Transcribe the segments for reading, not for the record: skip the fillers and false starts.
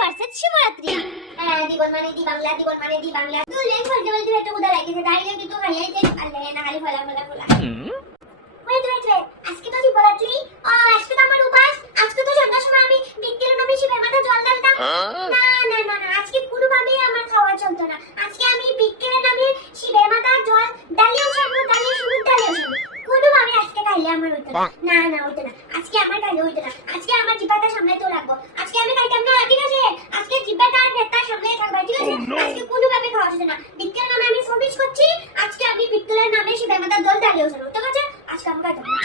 Versus Shivratri. দিবন মানে দি বাংলা, দিবন মানে দি বাংলা। দুলেন ফলতে বলতে একটু উদা লাগিছে, দাঁড়িয়ে কিন্তু খাইয়াই যে আল্লাহ না খালি ফলা ফলা ফলা। ওয়েট আজকে তো শিবরাত্রি, আজকে তো আমার উপাস, আজকে তো সন্ধ্যার সময় আমি বিকেলের নামে শিবের মাথায় জল ঢালতাম। না না না না, আজকে কোনোভাবেই আমার খাওয়া চলতো না। আজকে আমি বিকেলের নামে শিবের মাথায় জল ঢালিয়েও ছাড়বো, ঢালিয়ে শুধু ঢালিয়েও ছাড়বো। কোনোভাবে আজকে খাইলে আমার হইতো না। না না হইতো না, আজকে আমার খাইলে হইতো না। আজকে আমার জিব্বাটা সামলাইতে রাখবো। আজকে আমি খাইতাম না, ঠিক আছে? আজকে জিব্বাটা আর পেটটা সামলাই থাকবে, ঠিক আছে? আজকে কোনোভাবে খাওয়া হচ্ছে না। বিকেলের নামে আমি প্রমিস করছি, আজকে আমি বিকেলের নামে শিবের মাথায় জল ঢালিয়েও ছাড়বো, ঠিক আছে? আজকে আমি খাইতাম না।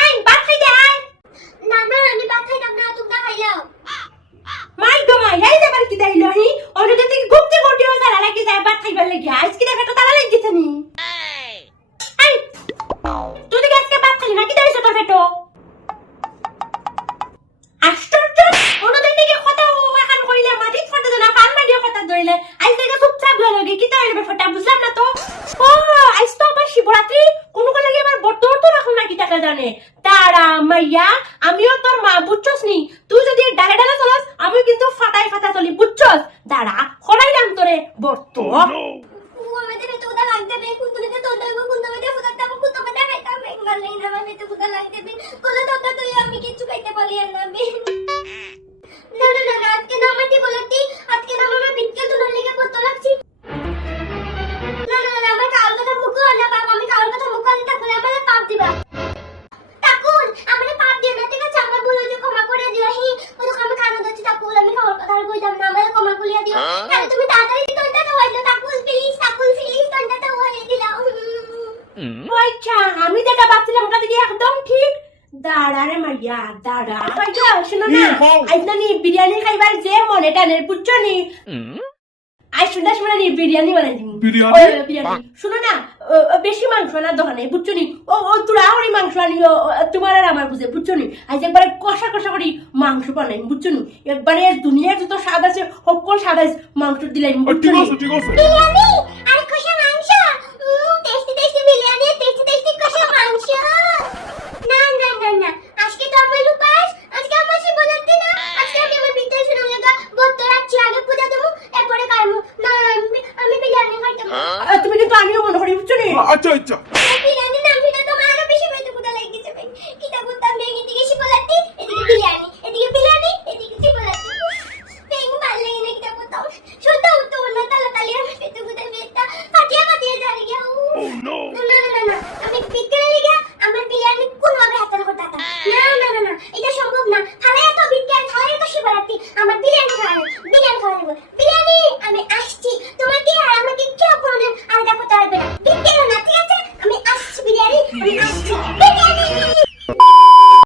আই ভাত খাইতে আই। না না, আমি ভাত খাইতাম না, তোমরা খাইলাও। মাই গো মাই, এই যে বালতি দাইলো হি অনুকে থেকে ঘুমতে ঘুরতেও তারা লাগি যায় ভাত খাইবার লাগি। আজকে দেখো তো তারা লাগিছে নি। আই তুই কি আজকে ভাত খালি নাকি দাইছো তোর পেটো? আশ্চর্য, অনুদের থেকে কথা ও এখন কইলে মাটি ফটো না পান মাটিও কথা ধইলে আজ থেকে চুপচাপ লাগে কি তাই ব্যাপারটা বুঝলাম না তো। ও আজ তো আবার শিবরাত্রি, কোন কোন লাগে আবার বর্তমান তো রাখুন নাকি টাকা জানে। তারা মাইয়া আমিও তোর মা বুঝছস নি, তুই যদি ডালে ডালে চলাস আমি কিন্তু ফাটাই ফাটা চলি বুঝছস। দাঁড়া খড়াই নাম তোরে বর্ত। আমাদের তো ওটা লাগতে বে, কোন কোনতে তো দেব, কোন কোনতে ফুটাতে হবে, কোন কোনতে খাইতাম, একবার নেই না আমি তো ফুটা লাগতে বে। কোলে তো তুই আমি কিছু খাইতে পারি না আমি। না না না, আজকে না আমাকে বলতি, আজকে না আমার বিটকে তো লাগি কত লাগছি। না না না, আমার কাল কথা মুখ না বাবা, আমি কাল কথা মুখ আনতে বলে আমারে পাপ দিবা। ঠাকুর আমারে পাপ দিও না, ঠিক আছে? আমার ভুল হয়েছে, ক্ষমা করে দিও। হি ও তো আমি কানে দচ্ছি ঠাকুর, আমি খাওয়ার কথা আর কইতাম না, আমারে ক্ষমা করিয়া দিও। তাহলে তুমি তাড়াতাড়ি তোনটা খাওয়াই দাও ঠাকুর, প্লিজ ঠাকুর, প্লিজ তোনটা খাওয়াই দিলাও। আচ্ছা আমি যেটা ভাবছিলাম ওটা দেখি একদম ঠিক। দাঁড়া রে মাইয়া দাঁড়া। আচ্ছা শোনো না, আজ না নি বিরিয়ানি খাইবার যে মনে টানের বুঝছো নি, আজ সন্ধ্যার সময় নি বিরিয়ানি বানাই দিবি। বিরিয়ানি শোনো না, বেশি মাংস না দোকানে বুঝছো নি, ও তুলা করি মাংস আনিও তোমার আর আমার বুঝে বুঝছো নি। আজ একবারে কষা কষা করি মাংস বানাই বুঝছো নি, একবারে দুনিয়ার যত স্বাদ আছে সকল স্বাদ আছে মাংস দিলাই বুঝছো নি। বিরিয়ানি আর কষা মাংস, tasty tasty biryani, tasty tasty কষা মাংস। না না না না, আজকে তো আমার উপাস, আজকে আমার শিবরাত্রি না, আজকে আমি আমার বিদ্যা শুনে লাগা বত্ত রাখছি, আগে পূজা দেবো এরপরে খাইবো। না আমি বিরিয়ানি খাইতাম না। তুমি কিন্তু আমিও মনে করি বুঝছো নি। আচ্ছা আচ্ছা বিরিয়ানি নাম শুনে তো আমার আরো বেশি পেটে ক্ষুধা লেগে গেছে ভাই। কিটা বলতাম, এদিকে শিবরাত্রি, এদিকে বিরিয়ানি, এদিকে বিরিয়ানি, এদিকে শিবরাত্রি। পেং ভালো লাগে না, কিটা বলতাম শুনতে উঠতে না, তাড়াতাড়ি আমার পেটে ক্ষুধা পেটটা ফাটিয়ে ফাটিয়ে যায় গিয়া। না না না না, আমি বিকেলে লিগা আমার বিরিয়ানি কোনোভাবে হাতের করতাম না। না না না না, এটা সম্ভব না। খালে এত বিকেল, খালে এত শিবরাত্রি, আমার বিরিয়ানি খাওয়া, বিরিয়ানি খাওয়া লাগবে। বিরিয়ানি আমি আসছি, তোমাকে আর আমাকে কেউ কোনোদিন আলাদা করতে পারবে না। বিকেল না, ঠিক আছে? আমি আসছি বিরিয়ানি, আমি আসছি বিরিয়ানি।